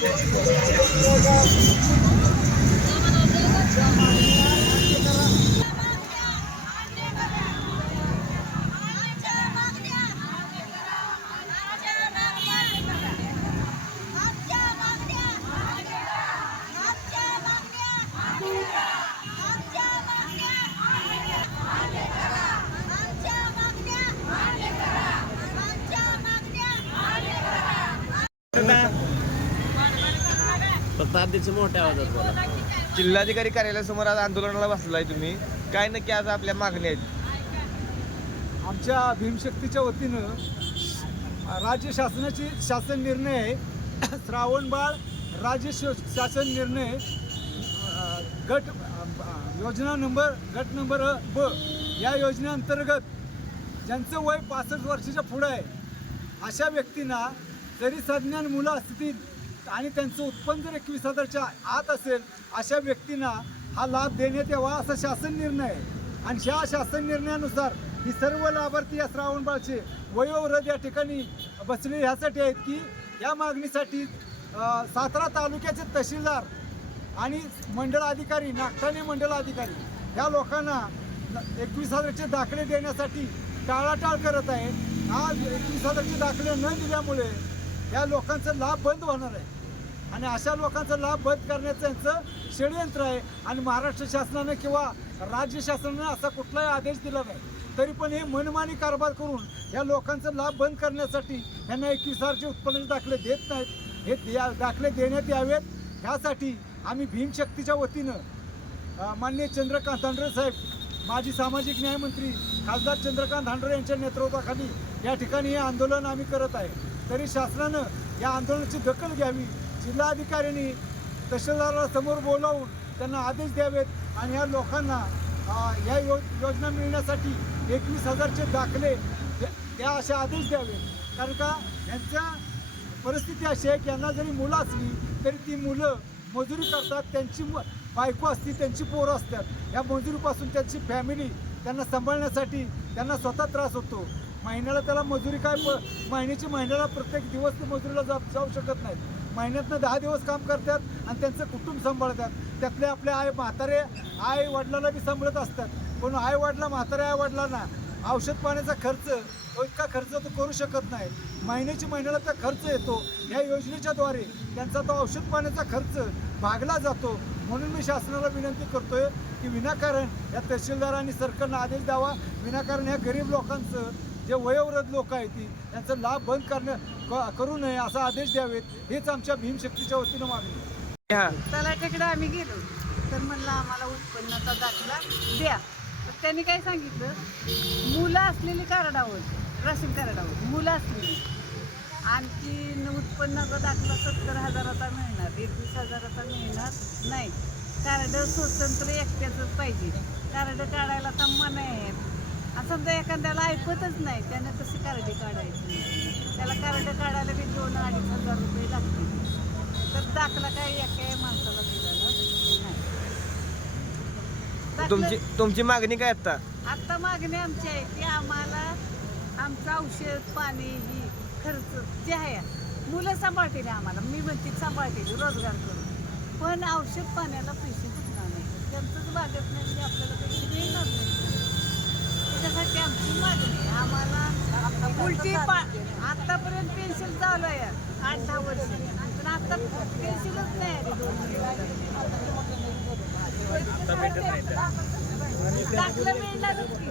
Thank you. आधीच मोठ्या आवाजात बोला. जिल्हाधिकारी कार्यालयासमोर आज आंदोलनाला बसलाय तुम्ही. काय नक्की आज आपल्या मागण्या आहेत? आमच्या भीमशक्तीच्या वतीनं राज्य शासनाची शासन निर्णय श्रावणबाळ राज्य श- शासन निर्णय अ, गट अ, योजना नंबर गट नंबर अ, ब या योजनेअंतर्गत ज्यांचं वय पासष्ट वर्षाच्या पुढं आहे अशा व्यक्तींना जरी सज्ञान मुलं असतील आणि त्यांचं उत्पन्न जर एकवीस हजारच्या आत असेल अशा व्यक्तींना हा लाभ देण्यात यावा असा शासन निर्णय आहे. आणि ह्या शासन निर्णयानुसार ही सर्व लाभार्थी या श्रावणबाळचे वयोवृद्ध या ठिकाणी बसले. ह्यासाठी आहेत की या मागणीसाठी सातारा तालुक्याचे तहसीलदार आणि मंडळ अधिकारी नागठाणे मंडळ अधिकारी या लोकांना एकवीस हजारचे दाखले देण्यासाठी टाळाटाळ करत आहे आज एकवीस हजारचे दाखले न दिल्यामुळे या लोकांचा लाभ बंद होणार आहे. आणि अशा लोकांचा लाभ बंद करण्याचं यांचं षडयंत्र आहे. आणि महाराष्ट्र शासनानं किंवा राज्य शासनानं असा कुठलाही आदेश दिला नाही. तरी पण हे मनमानी कारभार करून या लोकांचा लाभ बंद करण्यासाठी यांना एकवीस उत्पन्न दाखले देत नाहीत. हे द्या- दाखले देण्यात यावेत. ह्यासाठी आम्ही भीमशक्तीच्या वतीनं माननीय चंद्रकांत धांडरे साहेब माजी सामाजिक न्यायमंत्री खासदार चंद्रकांत हांडरे यांच्या नेतृत्वाखाली या ठिकाणी हे आंदोलन आम्ही करत आहे. तरी शासनानं या आंदोलनाची दखल घ्यावी. जिल्हाधिकाऱ्यांनी तहसीलदाराला समोर बोलावून त्यांना आदेश द्यावेत आणि या लोकांना या यो योजना मिळण्यासाठी एकवीस हजारचे दाखले त्या असे आदेश द्यावे कारण का यांच्या परिस्थिती अशी आहे की यांना जरी मुलं असली तरी ती मुलं मजुरी करतात त्यांची म- बायको असती त्यांची पोरं असतात. या मजुरीपासून त्यांची फॅमिली त्यांना सांभाळण्यासाठी त्यांना स्वतः त्रास होतो. महिन्याला त्याला मजुरी काय प महिन्याची महिन्याला प्रत्येक दिवस ते मजुरीला जा जाऊ शकत नाही महिन्यातनं दहा दिवस काम करतात आणि त्यांचं कुटुंब सांभाळतात. त्यातले आपले आई म्हातारे आई वडिलांना बी सांभाळत असतात. पण आई वडिला म्हातारे आई वडिलांना औषध पाण्याचा खर्च तो इतका खर्च तो करू शकत नाही. महिन्याची महिन्याला त्या खर्च येतो. या योजनेच्या द्वारे त्यांचा तो औषध पाण्याचा खर्च भागला जातो. म्हणून मी शासनाला विनंती करतोय की विनाकारण या तहसीलदारांनी सरकारनं आदेश द्यावा. विनाकारण ह्या गरीब लोकांचं जे वयोवृद्ध लोक आहेत ती त्यांचा लाभ बंद करण्या क- करू नये असा आदेश द्यावेत हेच आमच्या भीमशक्तीच्या वतीनं मागणी आहे. हा. तलाठ्याकडे आम्ही गेलो. तर म्हणलं आम्हाला उत्पन्नाचा दाखला द्या. तर त्यांनी काय सांगितलं? मुलं असलेली कार्डावर राशन कार्डावर मुलं असलेली. आणखी उत्पन्नाचा दाखला सत्तर हजाराचा मिळणार एकवीस हजाराचा मिळणार नाही. कार्ड स्वतंत्र एकट्याचंच पाहिजे. कार्ड काढायला तर मना आहे समजा एखाद्याला ऐकतच नाही त्याने कशी कार्ड काढायची त्याला कार्ड काढायला बी दोन अडीच हजार रुपये लागतील. तर दाखला काय एका माणसाला दिलेला नाही. तुमची तुमची मागणी काय आता? आता मागणी आमची आहे की आम्हाला आमचं औषध पाणी ही खर्च जे आहे मुलं सांभाळतील आम्हाला. मी म्हणते सांभाळतील रोजगार करून. पण औषध पाण्याला पैसे नाही. त्यांचंच भागत नाही आपल्याला पैसे मिळणार नाही. आमची मागणी आहे आम्हाला उलटी आतापर्यंत पेन्शन चालू आहे. आठ दहा वर्ष. पण आता पेन्शनच नाही आली दोन दाखलं मिळणारच की